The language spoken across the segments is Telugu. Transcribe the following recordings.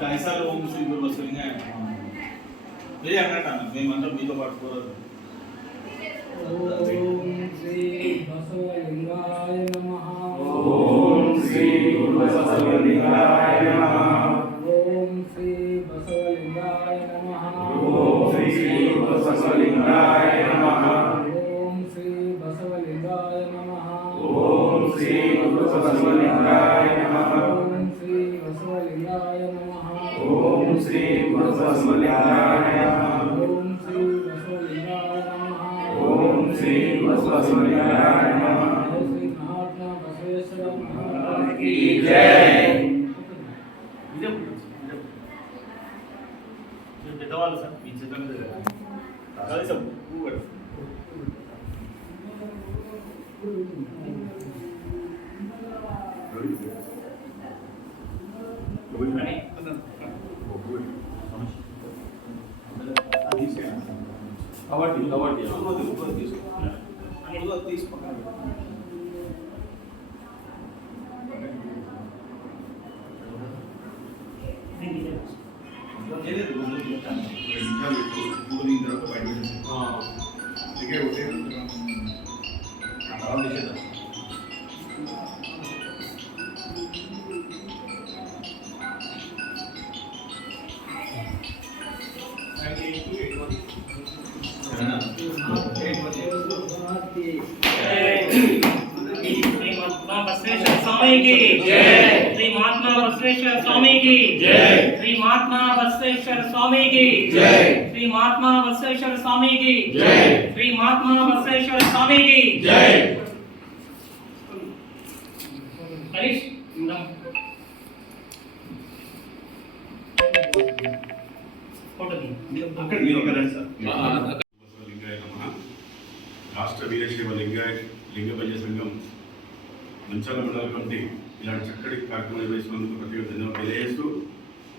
కైసా ఓం శ్రీ గురు బసలింగాయ ఏ అన్నట్టు మేమంతా మీతో పాటు కోరదు ఓం శ్రీ बसवलिंगाय नमः। ओम श्री बसवलिंगाय नमः। ओम श्री बसवलिंगाय नमः। ओम श्री बसवलिंगाय नमः। ओम श्री बसवलिंगाय नमः। ओम श्री बसवलिंगाय नमः। ओम श्री बसवलिंगाय नमः। ओम श्री बसवलिंगाय नमः। పెద్దవాళ్ళు సార్ మీ చిత్రం మీద కలిసాం కాబట్టి కాబట్టి తీసుకుంటాను తీసుకోండి ఇంకా మీకు భూమి తర్వాత బయట ఇకే ఒకటే అలా చేద్దాం Thank you. महात्मा बसवेश्वर स्वामी की जय। श्री महात्मा बसवेश्वर स्वामी की जय। श्री महात्मा बसवेश्वर स्वामी की जय। श्री महात्मा बसवेश्वर स्वामी की జై हरीश रम। फोटो दी అక్కడ మీరు ఒక రండి సార్ లింగాయ నమః రాష్ట్ర వీరశైవ లింగాయ లింగభజ సంఘం మంచాల మండల కమిటీ ఇలాంటి చక్కటి కార్యక్రమం నిర్వహిస్తున్నందుకు ప్రత్యేక ధన్యవాదాలు తెలియజేస్తూ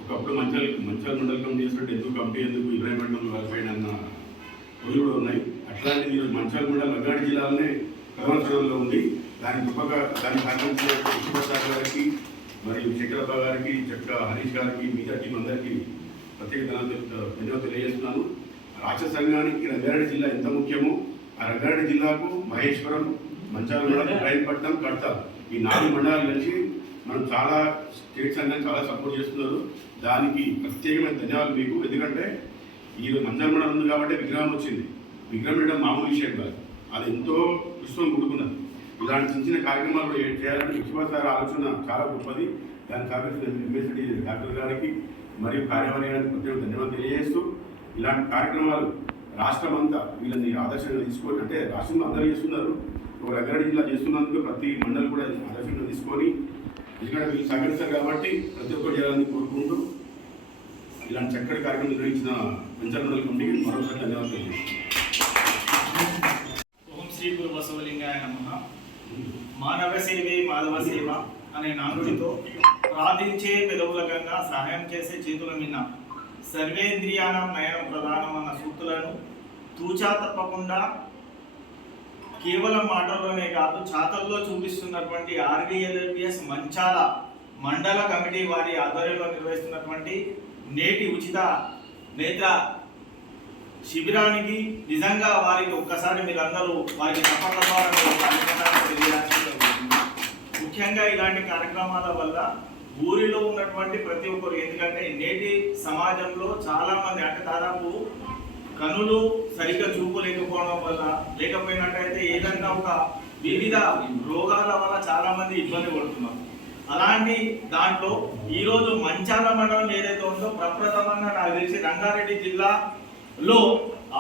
ఒకప్పుడు మంచాల మంచాల మండల కమిటీ చేసినట్టు ఎందుకు కమిటీ ఎందుకు ఇరవై మండలం వెళ్ళిపోయిన అన్న రోజులు కూడా ఉన్నాయి. అట్లాంటి ఈరోజు మంచాల మండలం రంగారెడ్డి జిల్లాలోనే కరోనా ఉంది. దానికి గొప్పగా దానికి సంబంధించిన విశ్వసాగర్ గారికి మరియు శంకరప్ప గారికి చక్క హరీష్ గారికి మిగతా టీం అందరికీ ప్రత్యేక ధన్యవాదాలు తెలియజేస్తున్నాను. రాష్ట్ర సంఘానికి రంగారెడ్డి జిల్లా ఎంత ముఖ్యమో ఆ రంగారెడ్డి జిల్లాకు మహేశ్వరం మంచాలు ట్రైన్ పట్టడం కడత. ఈ నాలుగు మండలాల నుంచి మనం చాలా స్టేట్స్ సంఘం చాలా సపోర్ట్ చేస్తున్నారు. దానికి ప్రత్యేకమైన ధన్యవాదాలు మీకు. ఎందుకంటే ఈ మంచాల మండలం ఉంది కాబట్టి విగ్రహం వచ్చింది. విగ్రహం పెట్టడం మామూలు విషయం కాదు. అది ఎంతో విశ్వం కూడుకున్నది. ఇలాంటి చిన్న చిన్న కార్యక్రమాలు చేయాలని విశ్వాస ఆలోచన చాలా గొప్పది. దాని సహకరించిన యూనివర్సిటీ డాక్టర్ గారికి మరియు కార్యవర్గానికి ప్రత్యేక ధన్యవాదాలు తెలియజేస్తూ ఇలాంటి కార్యక్రమాలు రాష్ట్రం అంతా వీళ్ళని ఆదర్శంగా తీసుకొని అంటే రాష్ట్రంలో అందరూ చేస్తున్నారు. ఒక రంగారెడ్డి జిల్లా చేస్తున్నందుకు ప్రతి మండలి కూడా ఆదర్శంగా తీసుకొని ఎందుకంటే వీళ్ళు సహకరిస్తారు కాబట్టి ప్రతి ఒక్కరు చేయాలని కోరుకుంటూ ఇలాంటి చక్కటి కార్యక్రమం నిర్వహించిన పంచాయతీ మండలి కమిటీకి మరోసారి ధన్యవాదాలు. ఓం శ్రీ గురు బసవలింగాయ నమః మానవ సేవే మాధవ సేవ అనే నానుడితో ప్రార్థించే పెదవుల కన్నా సహాయం చేసే చేతుల మిన్న సర్వేంద్రియానం నయనం ప్రధానం అన్న సూక్తులను తూచా తప్పకుండా కేవలం మాటల్లోనే కాదు చాతల్లో చూపిస్తున్నటువంటి ఆర్వీఎల్ఎల్పిఎస్ మంచాల మండల కమిటీ వారి ఆధ్వర్యంలో నిర్వహిస్తున్నటువంటి నేటి ఉచిత నేత్ర శిబిరానికి నిజంగా వారికి ఒక్కసారి మీరందరూ వారికి తప్పట్ల ముఖ్యంగా ఇలాంటి కార్యక్రమాల వల్ల ఊరిలో ఉన్నటువంటి ప్రతి ఒక్కరు ఎందుకంటే నేటి సమాజంలో చాలామంది అంటే దాదాపు కనులు సరిగ్గా చూపు లేకపోవడం వల్ల లేకపోయినట్టయితే ఏదైనా ఒక వివిధ రోగాల వల్ల చాలా మంది ఇబ్బంది పడుతున్నారు. అలాంటి దాంట్లో ఈరోజు మంచాల మండలం ఏదైతే ఉందో ప్రప్రథమంగా నాకు తెలిసి రంగారెడ్డి జిల్లాలో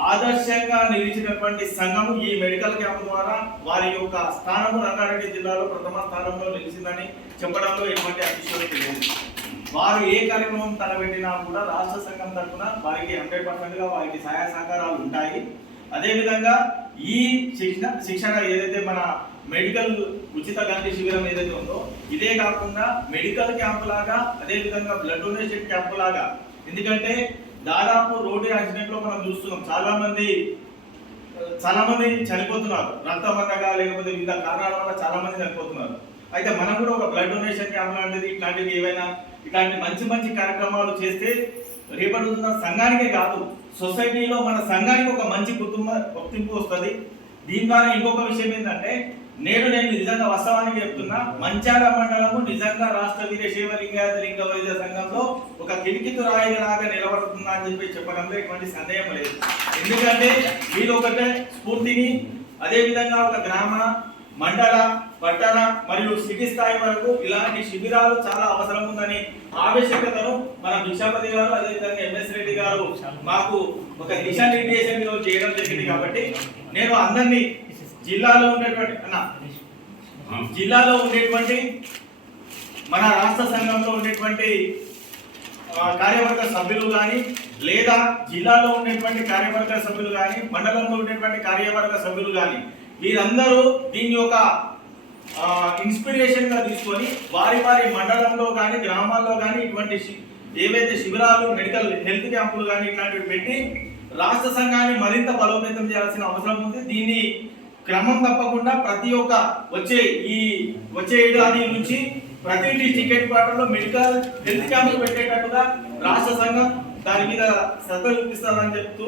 ఆదర్శంగా నిలిచినటువంటి సంఘం ఈ మెడికల్ క్యాంప్ ద్వారా వారి యొక్క స్థానము రంగారెడ్డి జిల్లాలో ప్రథమ స్థానంలో నిలిచిందని చెప్పడంలో ఎటువంటి అతిశయోక్తి లేదు. వారు ఏ కార్యక్రమం తలపెట్టినా కూడా రాష్ట్ర సంఘం తరఫున వారికి హండ్రెడ్ పర్సెంట్గా వారికి సహాయ సహకారాలు ఉంటాయి. అదేవిధంగా ఈ శిక్షణ శిక్షణ ఏదైతే మన మెడికల్ ఉచిత గాంధీ శిబిరం ఏదైతే ఉందో ఇదే కాకుండా మెడికల్ క్యాంప్ లాగా అదేవిధంగా బ్లడ్ డొనేషన్ క్యాంప్ లాగా. ఎందుకంటే దాదాపు రోడ్డు యాక్సిడెంట్లో మనం చూస్తున్నాం. చాలా మంది చాలా మంది చనిపోతున్నారు. రక్తం అందగా లేకపోతే వివిధ కారణాల వల్ల చాలా మంది చనిపోతున్నారు. అయితే మనం కూడా ఒక బ్లడ్ డొనేషన్ క్యాంప్ లాంటిది ఇట్లాంటివి ఏవైనా ఇలాంటి మంచి మంచి కార్యక్రమాలు చేస్తే రేపటి రోజున సంఘానికే కాదు సొసైటీలో మన సంఘానికి ఒక మంచి కుటుంబ గుర్తింపు వస్తుంది. దీని ద్వారా ఇంకొక విషయం ఏంటంటే నేను నేను నిజంగా వాస్తవానికి చెప్తున్నా మంచాల మండలము నిజంగా రాష్ట్ర వీరశైవ లింగాయత లింగ వైద్య సంఘంలో ఒక కిటికితు రాయిలాగా నిలబడుతుందా అని చెప్పి చెప్పడంలో ఎటువంటి సందేహం లేదు. ఎందుకంటే వీళ్ళు ఒకటే స్ఫూర్తిని అదేవిధంగా ఒక గ్రామ మండల పట్టణ మరియు సిటీ స్థాయి వరకు ఇలాంటి శిబిరాలు చాలా అవసరం ఉందని ఆవశ్యకతను మన భిక్షాపతి గారు అదేవిధంగా ఎంఎస్ రెడ్డి గారు మాకు ఒక దిశానిర్దేశం ఈరోజు చేయడం జరిగింది కాబట్టి నేను అందరినీ జిల్లాలో ఉండేటువంటి అన్న జిల్లాలో ఉండేటువంటి మన రాష్ట్ర సంఘంలో ఉండేటువంటి కార్యవర్గ సభ్యులు కానీ లేదా జిల్లాలో ఉండేటువంటి కార్యవర్గ సభ్యులు కానీ మండలంలో ఉండేటువంటి కార్యవర్గ సభ్యులు కానీ వీరందరూ దీని యొక్క ఇన్స్పిరేషన్గా తీసుకొని వారి వారి మండలంలో కానీ గ్రామాల్లో కానీ ఇటువంటి ఏవైతే శిబిరాలు మెడికల్ హెల్త్ క్యాంపులు కానీ ఇట్లాంటివి పెట్టి రాష్ట్ర సంఘాన్ని మరింత బలోపేతం చేయాల్సిన అవసరం ఉంది. దీన్ని క్రమం తప్పకుండా ప్రతి ఒక్క వచ్చే ఈ వచ్చే ఏడాది నుంచి ప్రతి టికెట్ హెడ్ క్వార్టర్లో మెడికల్ హెల్త్ క్యాంపులు పెట్టేటట్టుగా రాష్ట్ర సంఘం దాని మీద శ్రద్ధ చూపిస్తారని చెప్తూ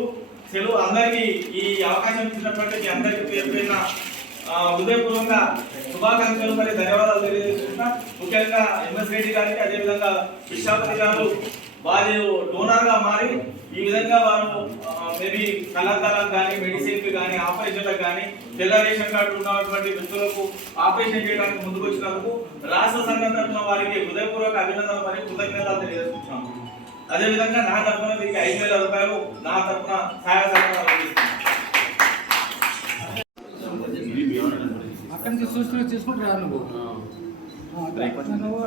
సెలవు అందరికీ ఈ అవకాశం ఇచ్చినటువంటి మీ అందరికీ పేరు హృదయపూర్వకంగా శుభాకాంక్షలు మరి ధన్యవాదాలు తెలియజేస్తున్నా ముఖ్యంగా ఎంఎస్ రెడ్డి గారికి అదేవిధంగా విశాపతి గారు వారి డోనర్గా మారి ఈ విధంగా వారు మేబీ కళాకారాలకు కానీ మెడిసిన్ కానీ ఆపరేషన్లకు కానీ తెల్ల రేషన్ కార్డు ఉన్నటువంటి వ్యక్తులకు ఆపరేషన్ చేయడానికి ముందుకు వచ్చినందుకు రాష్ట్ర సంఘం తరఫున వారికి హృదయపూర్వక అభినందనలు మరియు కృతజ్ఞతలు తెలియజేస్తున్నాము అదేవిధంగా నా తరఫున వీరికి ఐదు వేల రూపాయలు నా తరఫున సహాయ సహకారాలు అందిస్తున్నాను ఇది మీ ఆర్డర్. అక్కడి నుంచి చూసి తీసుకుంటారా నువ్వు. నువ్వు అట్లా నువ్వు.